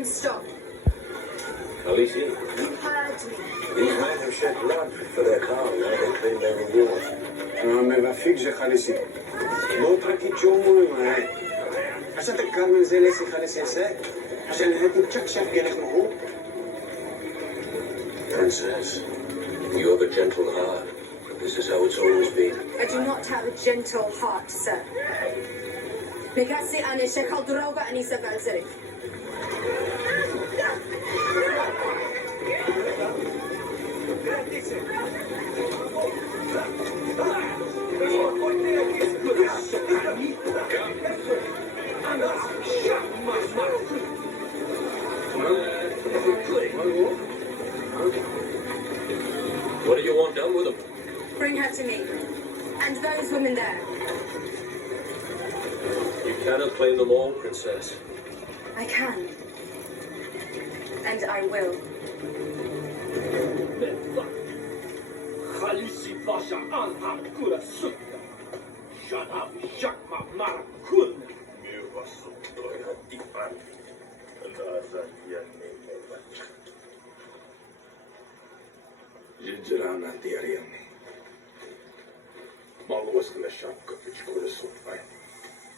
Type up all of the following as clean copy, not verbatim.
him stop. Khaleesi, You heard me. these men have shed blood for their crown. Now they claim their reward. מבפיק שחליסי. לא תרקי צ'ומוי מהי. עשת כרמן זה לסי חליסי. عشان هاتي تشك شاف جالك مهو. Princess, you have a gentle heart. This is how it's always been. I do not have a gentle heart, sir. Nikasi ani shekal droga ani sabalzeri. What do you want done with them? Bring her to me. And those women there. You cannot claim them all, Princess. I can. And I will. Khaleesi Pasha anha kura sutta. Shana shakma mara kun. جرجرانا ديارياني. مالوس لشاكا فيش كل صوفاي.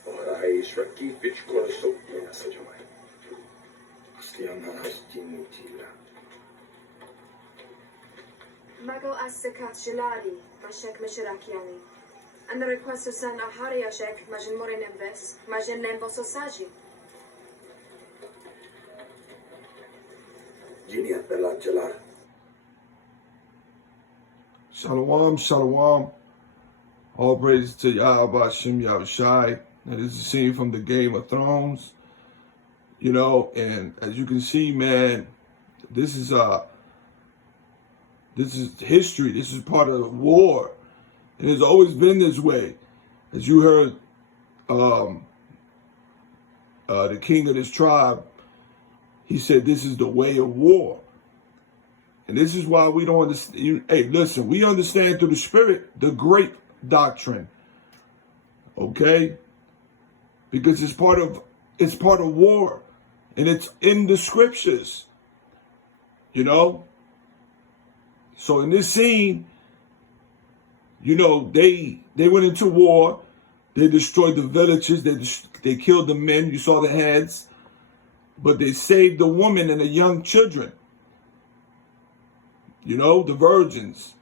ورايش ركي فيش كل صوفاي نسجماي. أصليانا هستيني تيلا. Mago Asakat Shalali, Mashek Misharakiani. And the request of San Ahari Ashek, Majan Morin Inves, Majan Nemboso Saji. جيني بلا جلال. Shalom, shalom. All praise to Yahweh Shem Yahushai. Now, this is a scene from the Game of Thrones. You know, and as you can see, man, this is history. This is part of the war. And it's always been this way. As you heard the king of this tribe, he said this is the way of war. And this is why we don't understand. Hey, listen, we understand through the Spirit the Grape Doctrine. Okay? Because it's part of war. And it's in the scriptures. You know? So in this scene, you know, they went into war. They destroyed the villages. They killed the men. You saw the heads. But they saved the women and the young children. You know, the virgins.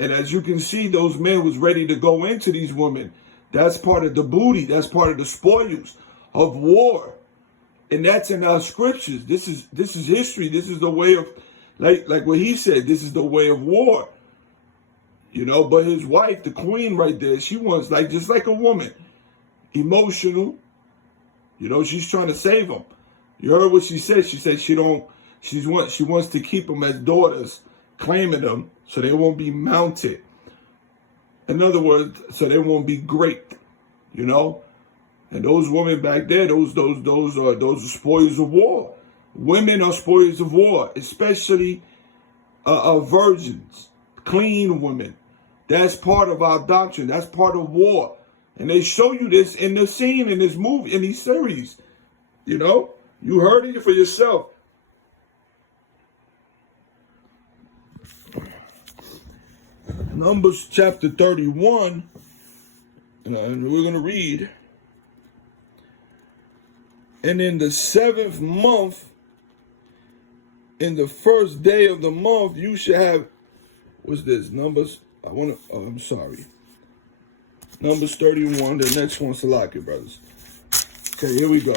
And as you can see, those men was ready to go into these women. That's part of the booty. That's part of the spoils of war. And that's in our scriptures. This is history. This is the way of, like what he said, this is the way of war. You know, but his wife, the queen right there, she wants just like a woman. Emotional. You know, she's trying to save him. You heard what she said. She said she wants to keep them as daughters, claiming them so they won't be mounted. In other words, so they won't be great, you know. And those women back there, those are spoils of war. Women are spoils of war, especially virgins, clean women. That's part of our doctrine. That's part of war. And they show you this in the scene, in this movie, in these series. You know, you heard it for yourself. Numbers chapter 31, and we're going to read. And in the 7th month, in the first day of the month, you shall have, what's this? Numbers, I'm sorry. Numbers 31, the next one's Salaki, brothers. Okay, here we go.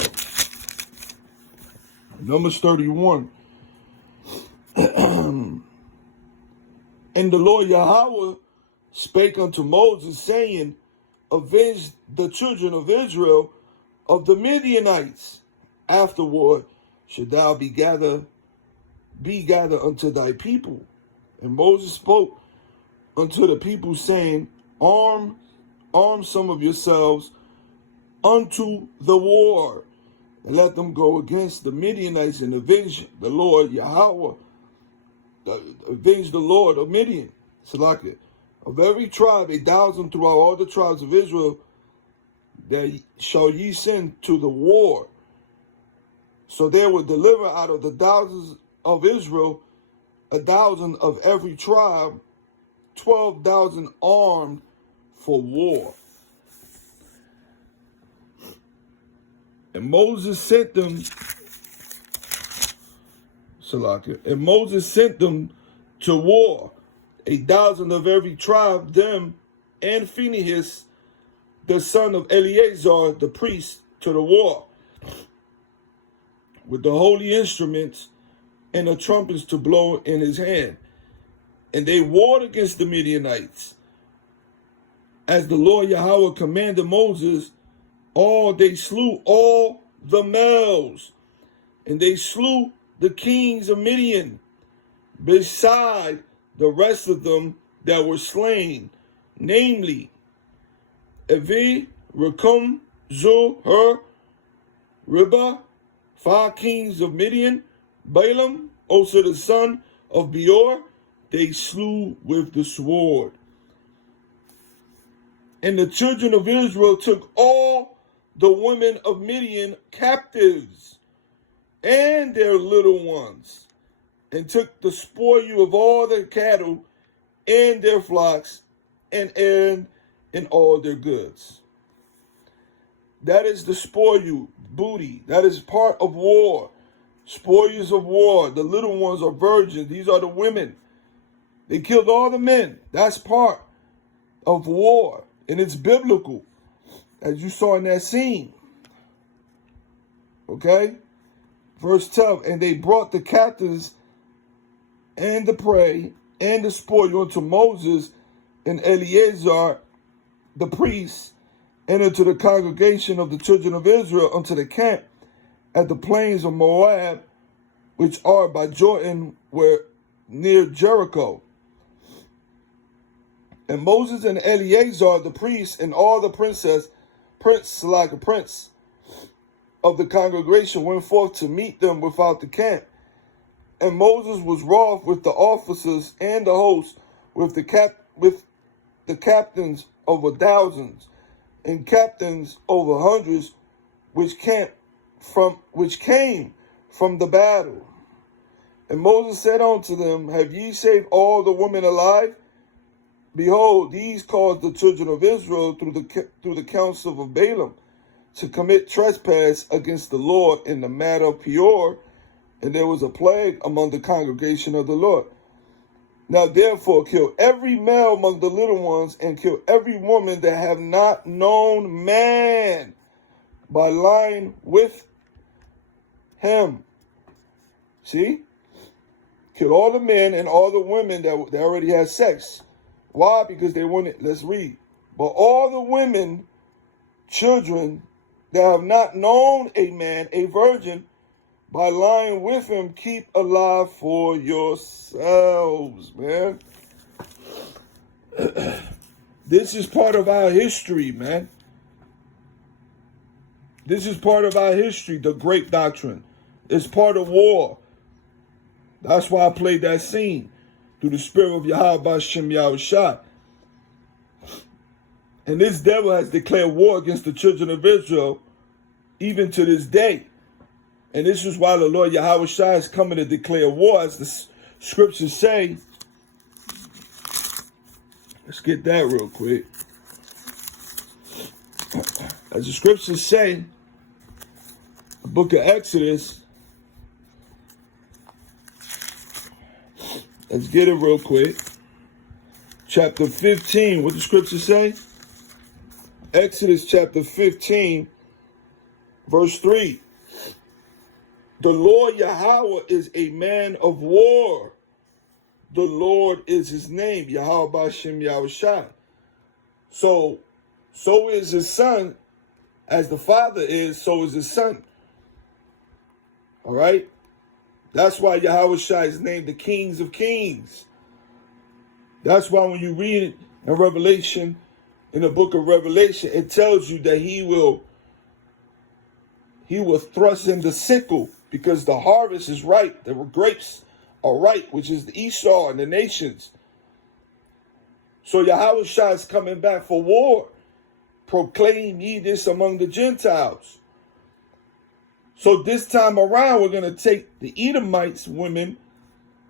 Numbers 31. And the Lord Yahweh spake unto Moses, saying, avenge the children of Israel of the Midianites. Afterward should thou be gathered unto thy people. And Moses spoke unto the people, saying, arm some of yourselves unto the war, and let them go against the Midianites and avenge the Lord Yahweh, avenge the Lord of Midian. Salaki. Of every tribe, 1,000 throughout all the tribes of Israel, that shall ye send to the war. So they would deliver out of the thousands of Israel 1,000 of every tribe, 12,000 armed for war. And Moses sent them, Salakia, and Moses sent them to war, 1,000 of every tribe, them and Phinehas, the son of Eleazar, the priest, to the war, with the holy instruments and the trumpets to blow in his hand. And they warred against the Midianites. As the Lord Yahweh commanded Moses, they slew all the males, and they slew the kings of Midian, beside the rest of them that were slain, namely Evi, Rekum, Zur, Hur, Ribah, 5 kings of Midian, Balaam, also the son of Beor, they slew with the sword. And the children of Israel took all the women of Midian captives and their little ones, and took the spoil of all their cattle and their flocks and all their goods. That is the spoil, booty. That is part of war. Spoils of war. The little ones are virgins. These are the women. They killed all the men. That's part of war. And it's biblical, as you saw in that scene. Okay? Verse 12, and they brought the captives and the prey and the spoil unto Moses and Eleazar the priest, and unto the congregation of the children of Israel unto the camp at the plains of Moab, which are by Jordan, where near Jericho. And Moses and Eleazar the priest and all the prince of the congregation went forth to meet them without the camp. And Moses was wroth with the officers and the host, with the captains over thousands and captains over hundreds, which came from the battle. And Moses said unto them, have ye saved all the women alive? Behold, these caused the children of Israel through the counsel of Balaam to commit trespass against the Lord in the matter of Peor, and there was a plague among the congregation of the Lord. Now therefore kill every male among the little ones, and kill every woman that have not known man by lying with him. See? Kill all the men and all the women that already had sex. Why? Because they wanted, let's read. But all the women, children that have not known a man, a virgin, by lying with him, keep alive for yourselves, man. This is part of our history, man. This is part of our history, the Grape Doctrine. It's part of war. That's why I played that scene, through the spirit of Yahweh Bashem Yahushua. And this devil has declared war against the children of Israel, even to this day. And this is why the Lord Yahushua is coming to declare war, as the scriptures say. Let's get that real quick. As the scriptures say, the book of Exodus, let's get it real quick. Chapter 15, what the scriptures say? Exodus chapter 15, verse 3. The Lord Yahweh is a man of war. The Lord is his name, Yahweh Bashem Yahushua. So is his son, as the Father is, so is his son. All right? That's why Yahushua is named the Kings of Kings. That's why when you read it in Revelation, in the book of Revelation, it tells you that he will thrust in the sickle, because the harvest is ripe. The grapes are ripe, which is the Esau and the nations. So Yahushua is coming back for war. Proclaim ye this among the Gentiles. So this time around, we're going to take the Edomites women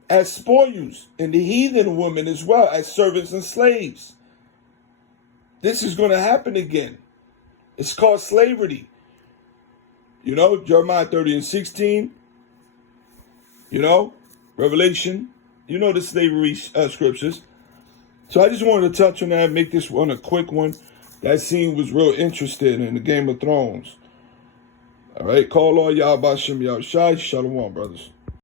as spoils and the heathen women as well as servants and slaves. This is going to happen again. It's called slavery. You know, Jeremiah 30:16. You know, Revelation. You know the slavery scriptures. So I just wanted to touch on that, make this one a quick one. That scene was real interesting in the Game of Thrones. All right, call all y'all Bashem Yahushai. Shalom, brothers.